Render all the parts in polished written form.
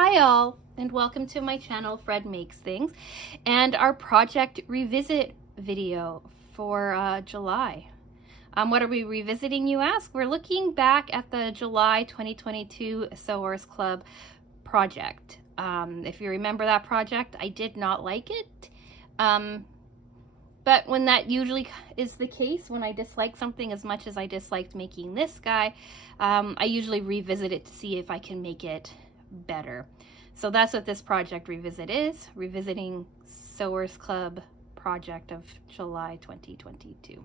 Hi all, and welcome to my channel, Fred Makes Things, and our project revisit video for July. What are we revisiting, you ask? We're looking back at the July 2022 Sewers Club project. If you remember that project, I did not like it. But when that usually is the case, when I dislike something as much as I disliked making this guy, I usually revisit it to see if I can make it better. So that's what this project revisit is, revisiting Sewers Club project of July 2022.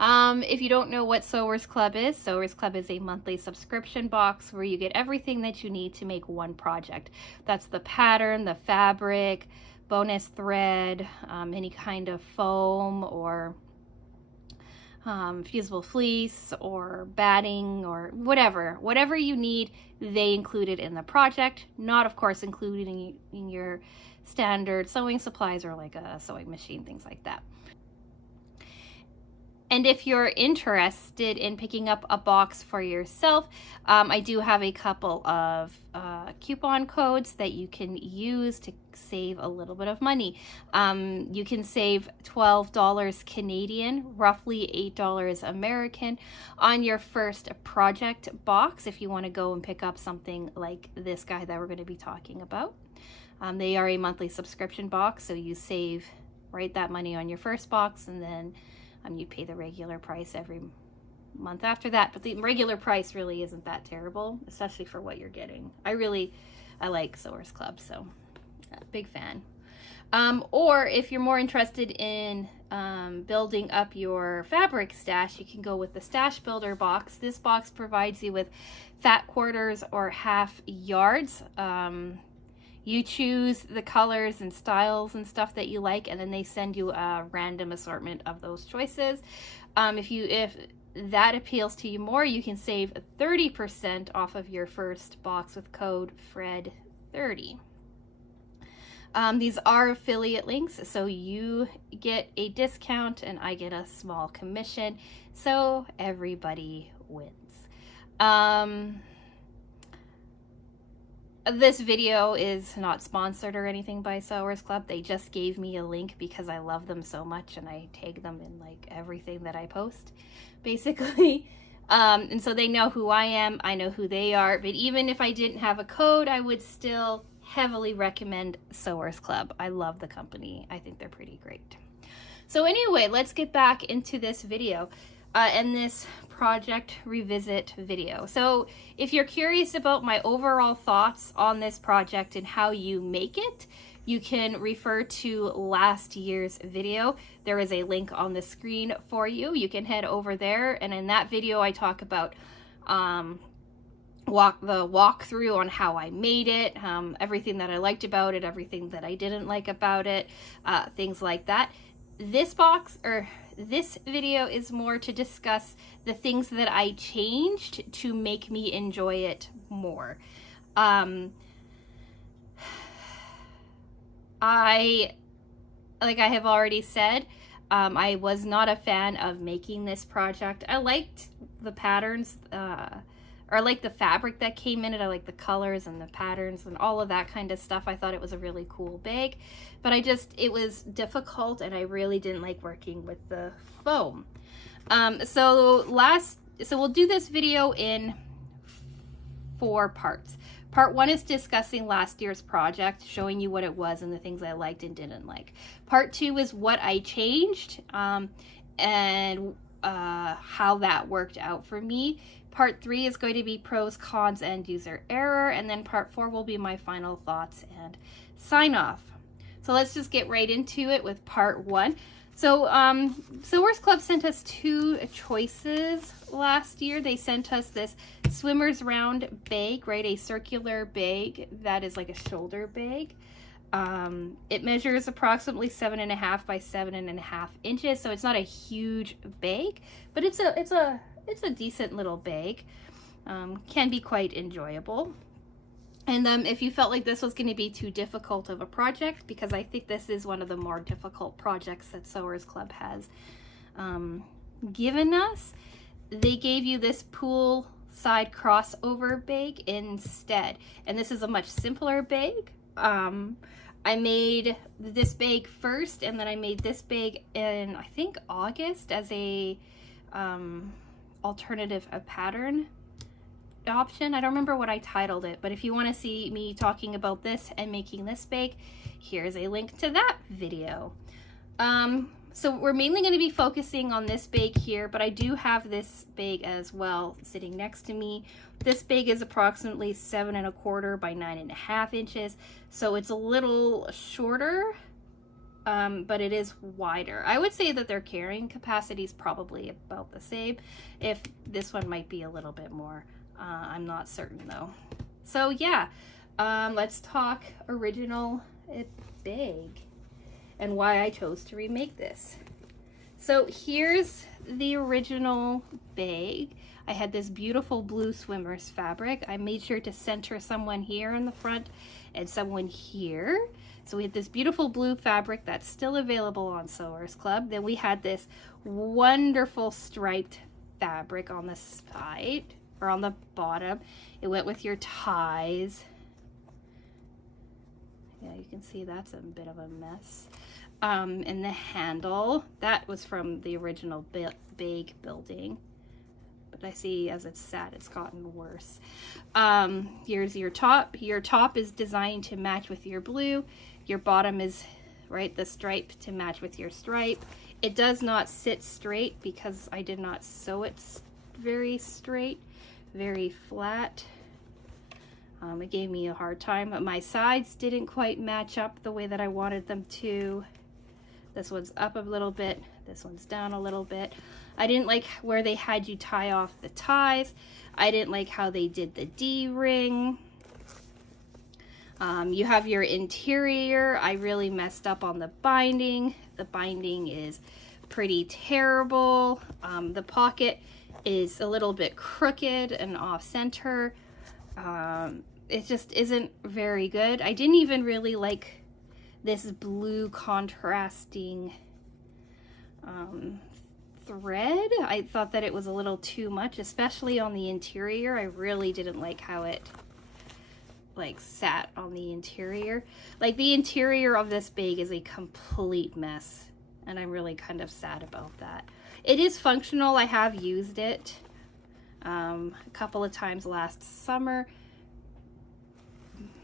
If you don't know what Sewers Club is a monthly subscription box where you get everything that you need to make one project. That's the pattern, the fabric, bonus thread, any kind of foam or fusible fleece or batting or whatever you need, they included in the project. Not, of course, including in your standard sewing supplies or like a sewing machine, things like that. And if you're interested in picking up a box for yourself, I do have a couple of coupon codes that you can use to save a little bit of money. You can save $12 Canadian, roughly $8 American, on your first project box if you want to go and pick up something like this guy that we're going to be talking about. They are a monthly subscription box, so you save that money on your first box, and then you pay the regular price every month after that. But the regular price really isn't that terrible, especially for what you're getting. I like Sewers Club, so big fan. Or if you're more interested in building up your fabric stash, you can go with the Stash Builder box. This box provides you with fat quarters or half yards. You choose the colors and styles and stuff that you like, and then they send you a random assortment of those choices. If that appeals to you more, you can save 30% off of your first box with code FRED30. These are affiliate links, so you get a discount and I get a small commission, so everybody wins. This video is not sponsored or anything by Sewers Club. They just gave me a link because I love them so much and I tag them in like everything that I post, basically. And so they know who I am, I know who they are, but even if I didn't have a code, I would still heavily recommend Sewers Club. I love the company. I think they're pretty great. So anyway, let's get back into this video and this project revisit video. So if you're curious about my overall thoughts on this project and how you make it, you can refer to last year's video. There is a link on the screen for you. You can head over there, and in that video I talk about the walkthrough on how I made it, everything that I liked about it, everything that I didn't like about it, things like that. This video is more to discuss the things that I changed to make me enjoy it more. Like I have already said, I was not a fan of making this project. I liked the patterns, or I liked the fabric that came in it. I liked the colors and the patterns and all of that kind of stuff. I thought it was a really cool bag, but it was difficult and I really didn't like working with the foam. So we'll do this video in 4 parts. Part 1 is discussing last year's project, showing you what it was and the things I liked and didn't like. Part 2 is what I changed and how that worked out for me. Part 3 is going to be pros, cons, and user error. And then part 4 will be my final thoughts and sign off. So let's just get right into it with part 1. So Sewers Club sent us 2 choices last year. They sent us this swimmer's round bag, a circular bag that is like a shoulder bag. It measures approximately 7.5 by 7.5 inches, so it's not a huge bag, but it's a decent little bag. Can be quite enjoyable. And if you felt like this was going to be too difficult of a project, because I think this is one of the more difficult projects that Sewers Club has given us, they gave you this pool side crossover bag instead. And this is a much simpler bag. I made this bag first, and then I made this bag in, I think, August as a alternative, a pattern option. I don't remember what I titled it, but if you want to see me talking about this and making this bag, here's a link to that video. So we're mainly going to be focusing on this bag here, but I do have this bag as well sitting next to me. This bag is approximately 7 1/4 by 9 1/2 inches, so it's a little shorter, but it is wider. I would say that their carrying capacity is probably about the same. If this one might be a little bit more, I'm not certain though. So yeah, let's talk original bag and why I chose to remake this. So here's the original bag. I had this beautiful blue swimmer's fabric. I made sure to center someone here in the front and someone here. So we had this beautiful blue fabric that's still available on Sewers Club. Then we had this wonderful striped fabric on the side, or on the bottom. It went with your ties. Yeah, you can see that's a bit of a mess. And the handle, that was from the original bag building. But I see as it's sat, it's gotten worse. Here's your top. Your top is designed to match with your blue. Your bottom is, right, the stripe to match with your stripe. It does not sit straight because I did not sew it very straight, very flat. It gave me a hard time, but my sides didn't quite match up the way that I wanted them to. This one's up a little bit, this one's down a little bit. I didn't like where they had you tie off the ties. I didn't like how they did the D-ring. You have your interior. I really messed up on the binding. The binding is pretty terrible. The pocket is a little bit crooked and off center. It just isn't very good. I didn't even really like this blue contrasting thread. I thought that it was a little too much, especially on the interior. I really didn't like how it like sat on the interior. Like the interior of this bag is a complete mess, and I'm really kind of sad about that. It is functional. I have used it a couple of times last summer,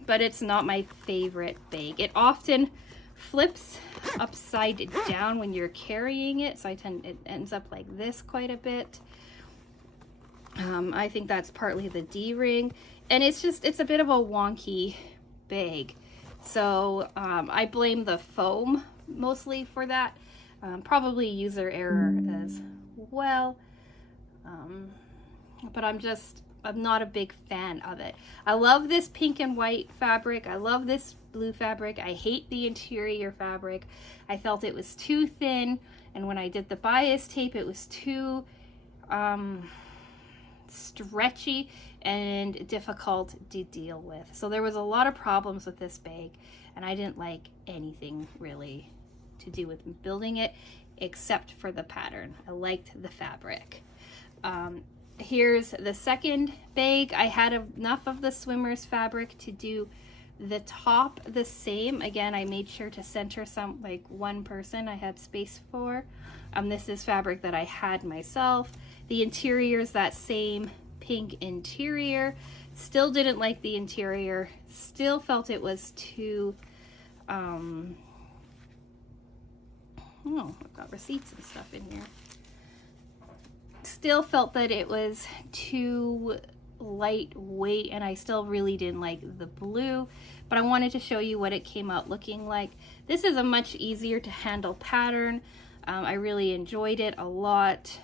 but it's not my favorite bag. It often flips upside down when you're carrying it, so it ends up like this quite a bit. I think that's partly the D-ring, and it's a bit of a wonky bag. So I blame the foam mostly for that. Probably user error as well. But I'm not a big fan of it. I love this pink and white fabric. I love this blue fabric. I hate the interior fabric. I felt it was too thin, and when I did the bias tape, it was too stretchy and difficult to deal with. So there was a lot of problems with this bag, and I didn't like anything really to do with building it except for the pattern. I liked the fabric. Here's the second bag. I had enough of the swimmer's fabric to do the top the same. Again, I made sure to center one person I had space for. This is fabric that I had myself. The interior is that same pink interior. Still didn't like the interior. Still felt it was too, oh, I've got receipts and stuff in here. Still felt that it was too lightweight, and I still really didn't like the blue, but I wanted to show you what it came out looking like. This is a much easier to handle pattern. I really enjoyed it a lot.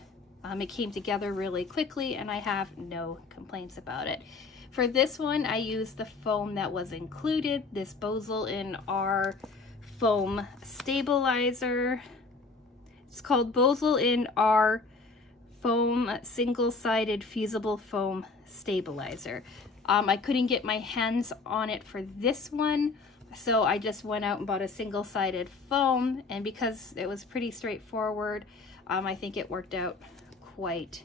It came together really quickly, and I have no complaints about it. For this one, I used the foam that was included, this Bosal in R foam stabilizer. It's called Bosal in R foam single-sided fusible foam stabilizer. I couldn't get my hands on it for this one, so I just went out and bought a single-sided foam, and because it was pretty straightforward, I think it worked out quite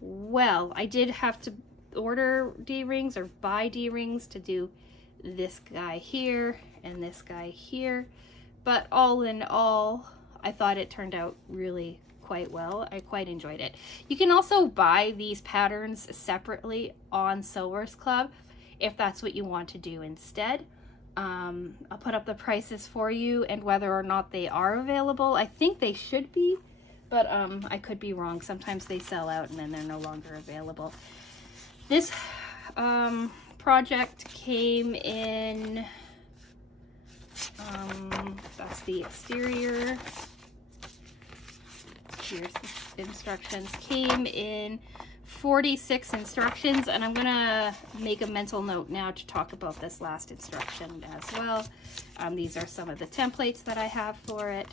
well. I did have to order D-rings or buy D-rings to do this guy here and this guy here, but all in all, I thought it turned out really quite well. I quite enjoyed it. You can also buy these patterns separately on Sewers Club if that's what you want to do instead. I'll put up the prices for you and whether or not they are available. I think they should be, but I could be wrong. Sometimes they sell out and then they're no longer available. This project came in, that's the exterior. Here's the instructions. Came in 46 instructions, and I'm gonna make a mental note now to talk about this last instruction as well. These are some of the templates that I have for it.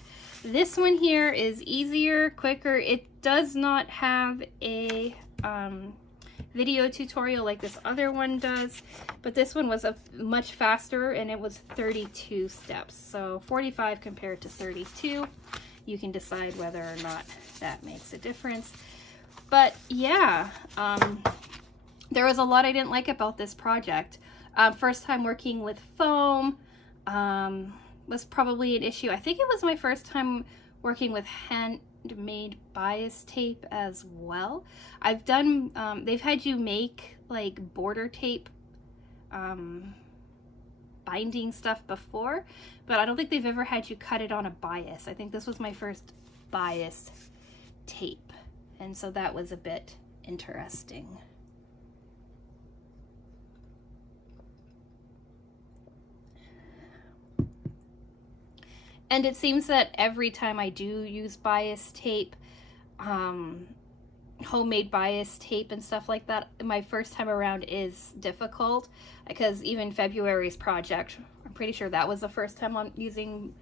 This one here is easier, quicker. It does not have a video tutorial like this other one does, but this one was much faster, and it was 32 steps. So 45 compared to 32. You can decide whether or not that makes a difference. But yeah, there was a lot I didn't like about this project. First time working with foam was probably an issue. I think it was my first time working with handmade bias tape as well. I've done, they've had you make like border tape binding stuff before, but I don't think they've ever had you cut it on a bias. I think this was my first bias tape, and so that was a bit interesting. And it seems that every time I do use bias tape, homemade bias tape and stuff like that, my first time around is difficult, because even February's project, I'm pretty sure that was the first time I'm using,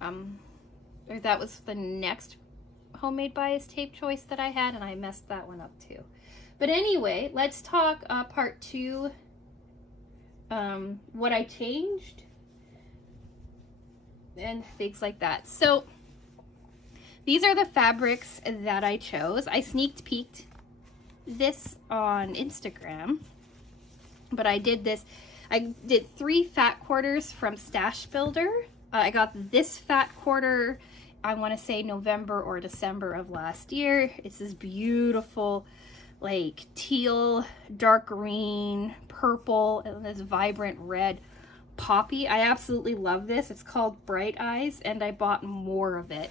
or that was the next homemade bias tape choice that I had, and I messed that one up too. But anyway, let's talk part 2, what I changed and things like that. So these are the fabrics that I chose. I sneak peeked this on Instagram, but I did this. I did 3 fat quarters from Stash Builder. I got this fat quarter, I want to say November or December of last year. It's this beautiful, like teal, dark green, purple, and this vibrant red poppy. I absolutely love this. It's called Bright Eyes, and I bought more of it.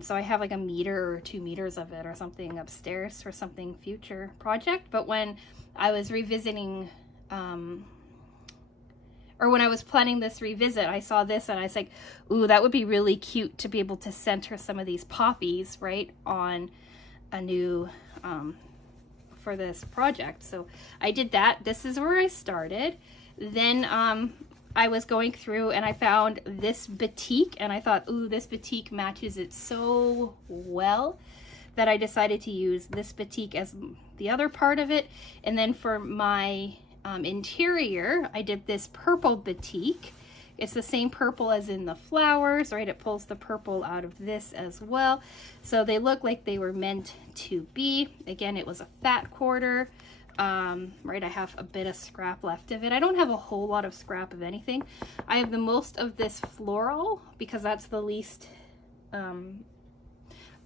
So I have like 1 meter or 2 meters of it or something upstairs for something future project. But when I was revisiting, or when I was planning this revisit, I saw this and I was like, ooh, that would be really cute to be able to center some of these poppies right on a new, for this project. So I did that. This is where I started. Then I was going through and I found this batik, and I thought, ooh, this batik matches it so well that I decided to use this batik as the other part of it. And then for my interior, I did this purple batik. It's the same purple as in the flowers, right? It pulls the purple out of this as well. So they look like they were meant to be. Again, it was a fat quarter. Right, I have a bit of scrap left of it. I don't have a whole lot of scrap of anything. I have the most of this floral because that's the least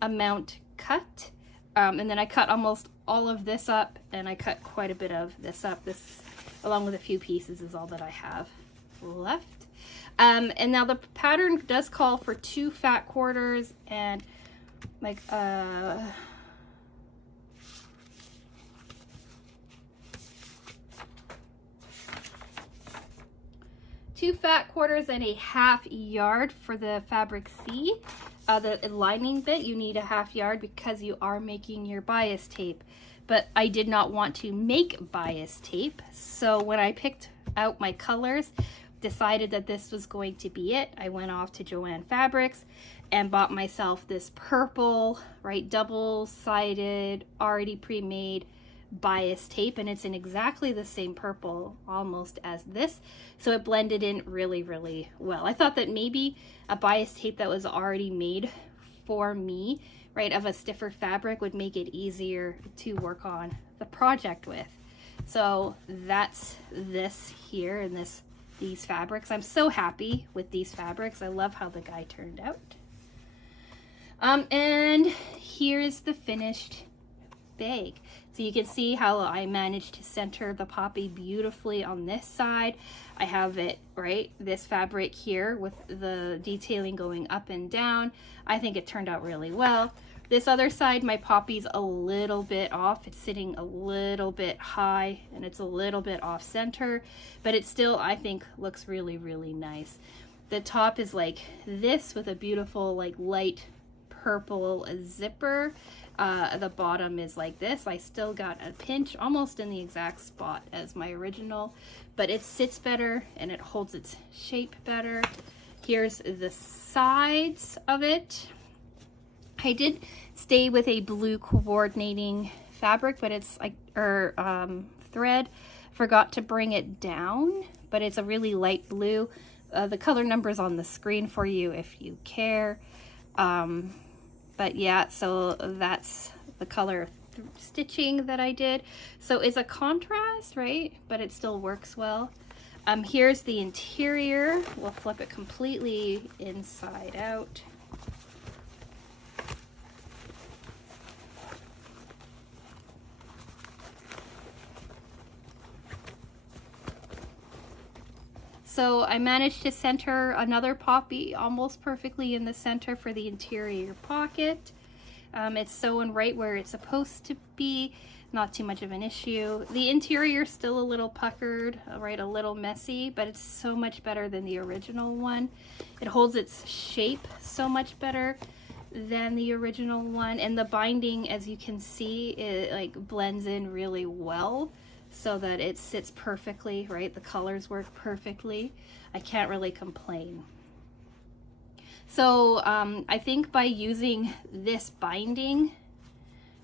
amount cut. And then I cut almost all of this up, and I cut quite a bit of this up. This, along with a few pieces, is all that I have left. And now the pattern does call for 2 fat quarters and like 2 fat quarters and a 1/2 yard for the fabric C. The lining bit, you need a 1/2 yard because you are making your bias tape. But I did not want to make bias tape, so when I picked out my colors, decided that this was going to be it, I went off to Joann Fabrics and bought myself this purple, right, double-sided, already pre-made bias tape, and it's in exactly the same purple almost as this, so it blended in really, really well. I thought that maybe a bias tape that was already made for me, right, of a stiffer fabric would make it easier to work on the project with. So that's this here and these fabrics. I'm so happy with these fabrics. I love how the guy turned out. And here's the finished bag. So you can see how I managed to center the poppy beautifully on this side. I have it, right, this fabric here with the detailing going up and down. I think it turned out really well. This other side, my poppy's a little bit off. It's sitting a little bit high and it's a little bit off center, but it still, I think, looks really, really nice. The top is like this with a beautiful like light purple zipper. The bottom is like this. I still got a pinch almost in the exact spot as my original, but it sits better and it holds its shape better. Here's the sides of it. I did stay with a blue coordinating fabric, but it's like thread. Forgot to bring it down, but it's a really light blue. The color number's on the screen for you if you care. But yeah, so that's the color stitching that I did. So it's a contrast, right? But it still works well. Here's the interior. We'll flip it completely inside out. So I managed to center another poppy almost perfectly in the center for the interior pocket. It's sewn right where it's supposed to be, not too much of an issue. The interior still a little puckered, right, a little messy, but it's so much better than the original one. It holds its shape so much better than the original one, and the binding, as you can see, it like blends in really well, so that it sits perfectly, right? The colors work perfectly. I can't really complain. So I think by using this binding,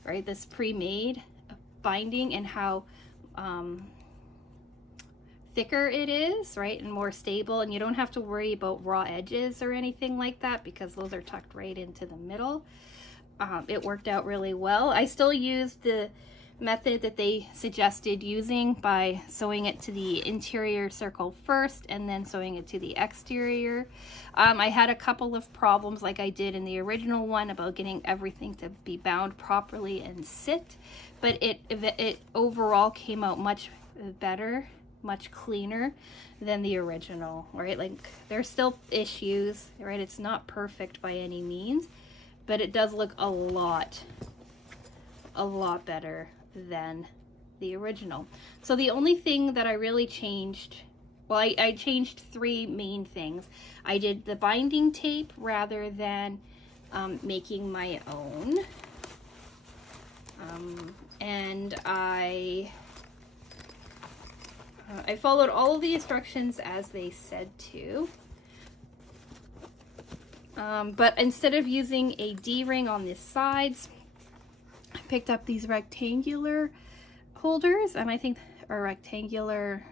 right, this pre-made binding, and how thicker it is, right, and more stable, and you don't have to worry about raw edges or anything like that because those are tucked right into the middle. It worked out really well. I still used the method that they suggested using by sewing it to the interior circle first and then sewing it to the exterior. I had a couple of problems like I did in the original one about getting everything to be bound properly and sit, but it overall came out much better, much cleaner than the original, right? Like there's still issues, right? It's not perfect by any means, but it does look a lot better than the original. So the only thing that I really changed, well, I changed three main things. I did the binding tape rather than making my own. And I followed all of the instructions as they said to. But instead of using a D-ring on the sides, I picked up these rectangular holders, and I think are rectangular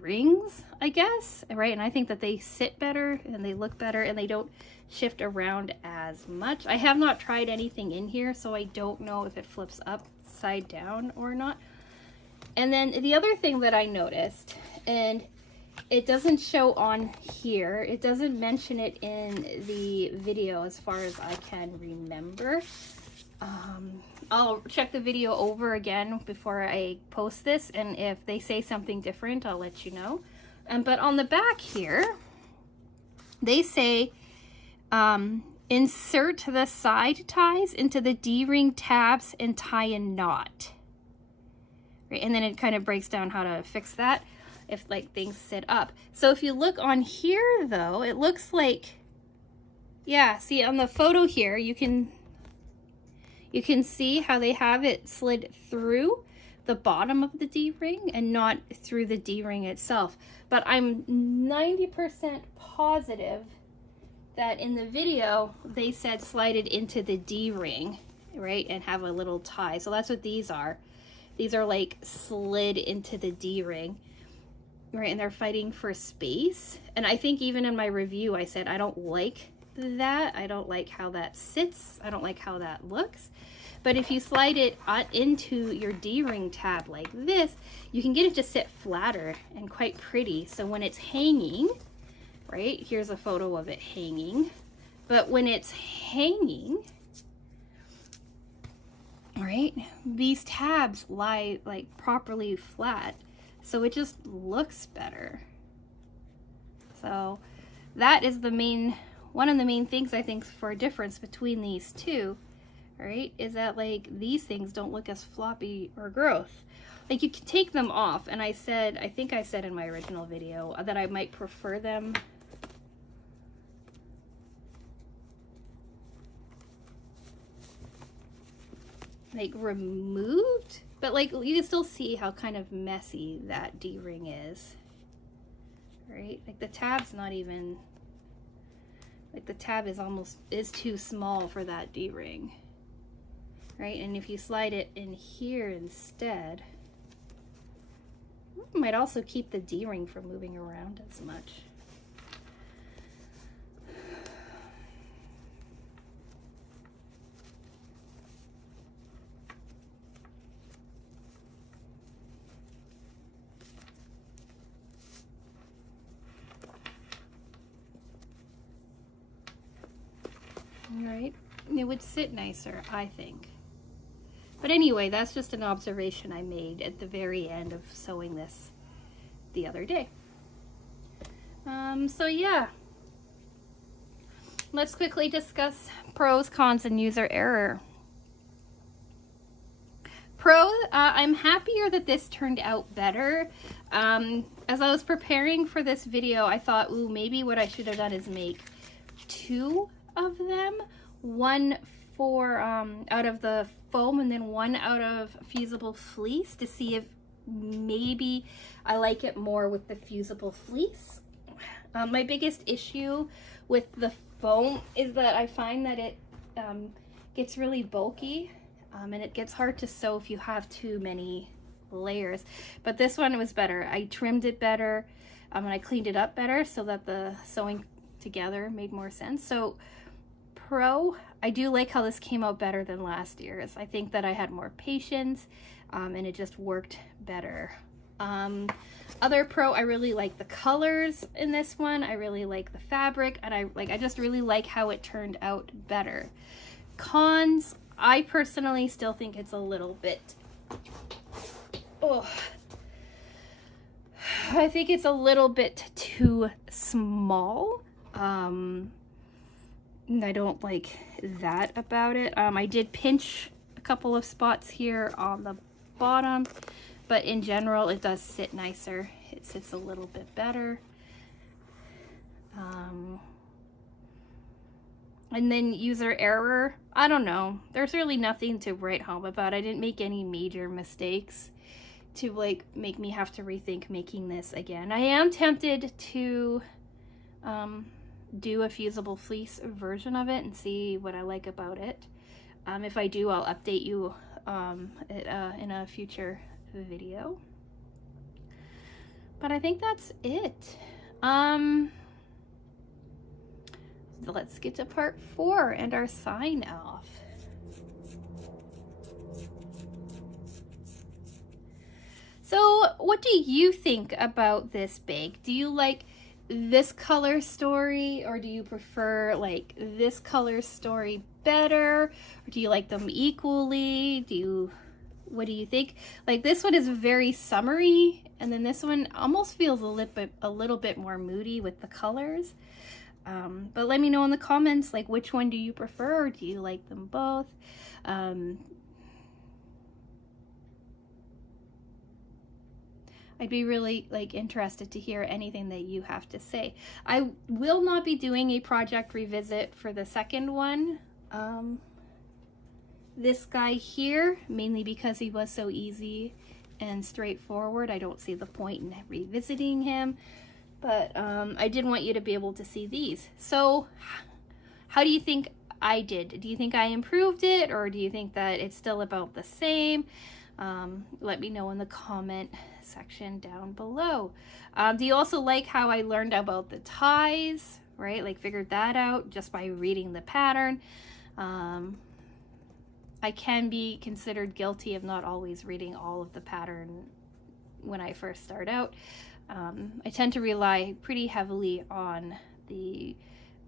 rings, I guess, right? And I think that they sit better and they look better and they don't shift around as much. I have not tried anything in here, so I don't know if it flips upside down or not. And then the other thing that I noticed, and it doesn't show on here, it doesn't mention it in the video as far as I can remember. I'll check the video over again before I post this, and if they say something different, I'll let you know. But on the back here, they say insert the side ties into the D-ring tabs and tie a knot. Right? And then it kind of breaks down how to fix that if like things sit up. So if you look on here though, it looks like, yeah, see on the photo here, you can see how they have it slid through the bottom of the D-ring and not through the D-ring itself. But I'm 90% positive that in the video they said slide it into the D-ring, right, and have a little tie. So that's what these are. These are like slid into the D-ring, right, and they're fighting for space. And I think even in my review I said I don't like that. I don't like how that sits. I don't like how that looks. But if you slide it into your D-ring tab like this, you can get it to sit flatter and quite pretty. So when it's hanging, right, here's a photo of it hanging. But when it's hanging, right, these tabs lie like properly flat. So it just looks better. So that is one of the main things I think for a difference between these two, right, is that like these things don't look as floppy or gross. Like you can take them off, and I think I said in my original video that I might prefer them like removed, but like you can still see how kind of messy that D-ring is, right? Like the tab's not even, like the tab is too small for that D-ring, right? And if you slide it in here instead, it might also keep the D-ring from moving around as much. Right? It would sit nicer, I think. But anyway, that's just an observation I made at the very end of sewing this the other day. So yeah, let's quickly discuss pros, cons, and user error. Pros, I'm happier that this turned out better. As I was preparing for this video, I thought, ooh, maybe what I should have done is make 2 of them, one for out of the foam and then one out of fusible fleece, to see if maybe I like it more with the fusible fleece. My biggest issue with the foam is that I find that it gets really bulky, and it gets hard to sew if you have too many layers. But this one was better. I trimmed it better, and I cleaned it up better so that the sewing together made more sense. So pro, I do like how this came out better than last year's. I think that I had more patience, and it just worked better. Other pro, I really like the colors in this one. I really like the fabric, and I just really like how it turned out better. Cons, I personally still think it's a little bit, I think it's a little bit too small. I don't like that about it. I did pinch a couple of spots here on the bottom, but in general it does sit nicer. It sits a little bit better. And then user error, I don't know. There's really nothing to write home about. I didn't make any major mistakes to like make me have to rethink making this again. I am tempted to do a fusible fleece version of it and see what I like about it. If I do, I'll update you in a future video. But I think that's it. Let's get to part 4 and our sign off. So what do you think about this bag? Do you like this color story, or do you prefer like this color story better, or do you like them equally? What do you think? Like this one is very summery, and then this one almost feels a little bit more moody with the colors. But let me know in the comments, like, which one do you prefer, or do you like them both? I'd be really interested to hear anything that you have to say. I will not be doing a project revisit for the second one. This guy here, mainly because he was so easy and straightforward, I don't see the point in revisiting him. But I did want you to be able to see these. So how do you think I did? Do you think I improved it, or do you think that it's still about the same? Let me know in the comment section down below. Do you also like how I learned about the ties, right? Like figured that out just by reading the pattern. I can be considered guilty of not always reading all of the pattern when I first start out. I tend to rely pretty heavily on the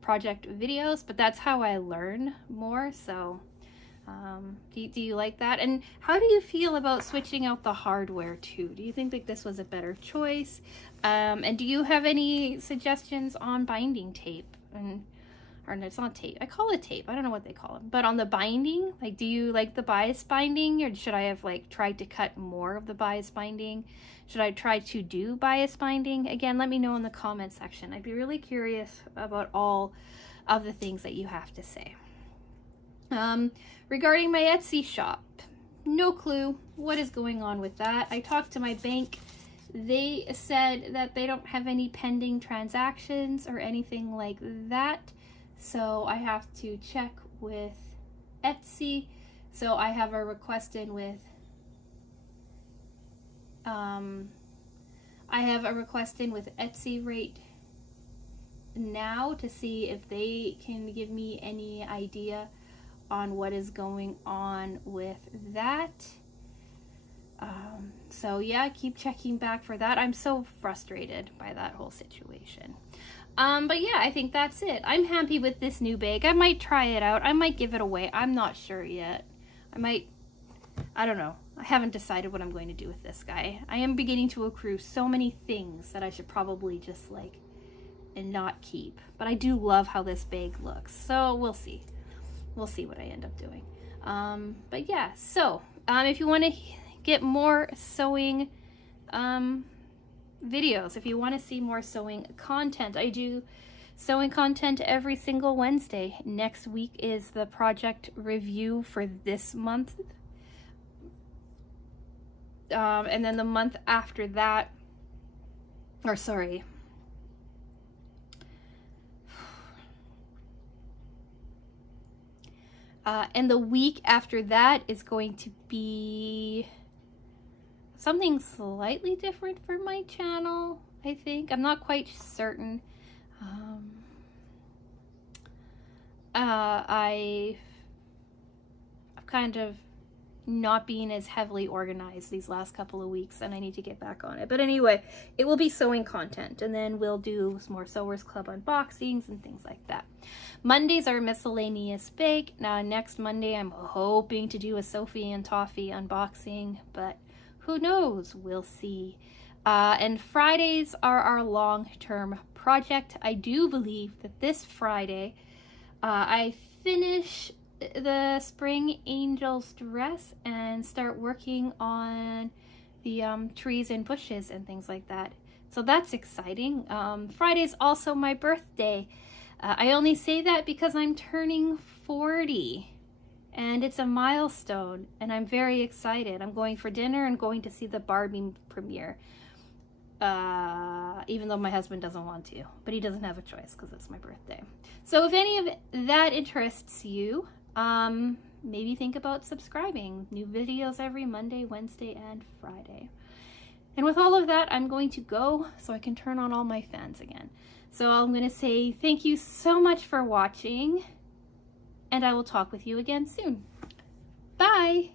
project videos, but that's how I learn more. So do you like that? And how do you feel about switching out the hardware too? Do you think that this was a better choice? And do you have any suggestions on binding tape? Or no, it's not tape. I call it tape. I don't know what they call it. But on the binding, like, do you like the bias binding, or should I have like tried to cut more of the bias binding? Should I try to do bias binding? Again, let me know in the comment section. I'd be really curious about all of the things that you have to say. Regarding my Etsy shop, no clue what is going on with that. I talked to my bank. They said that they don't have any pending transactions or anything like that. So I have to check with Etsy. So I have a request in with Etsy right now to see if they can give me any idea on what is going on with that. So yeah, keep checking back for that. I'm so frustrated by that whole situation. But yeah, I think that's it. I'm happy with this new bag. I might try it out. I might give it away. I'm not sure yet. I don't know. I haven't decided what I'm going to do with this guy. I am beginning to accrue so many things that I should probably just like and not keep. But I do love how this bag looks. So we'll see. We'll see what I end up doing. But yeah, so if you want to get more sewing videos, if you want to see more sewing content, I do sewing content every single Wednesday. Next week is the project review for this month. And then the month after that, or sorry, and the week after that is going to be something slightly different for my channel, I think. I'm not quite certain. I've kind of not being as heavily organized these last couple of weeks, and I need to get back on it. But anyway, it will be sewing content, and then we'll do some more Sewers Club unboxings and things like that. Mondays are miscellaneous bake. Now next Monday I'm hoping to do a Sophie and Toffee unboxing, but who knows? We'll see. And Fridays are our long-term project. I do believe that this Friday I finish the Spring Angels dress and start working on the trees and bushes and things like that. So that's exciting. Friday's also my birthday. I only say that because I'm turning 40 and it's a milestone and I'm very excited. I'm going for dinner and going to see the Barbie premiere. Even though my husband doesn't want to, but he doesn't have a choice because it's my birthday. So if any of that interests you, maybe think about subscribing. New videos every Monday, Wednesday, and Friday. And with all of that, I'm going to go so I can turn on all my fans again. So I'm going to say thank you so much for watching, and I will talk with you again soon. Bye!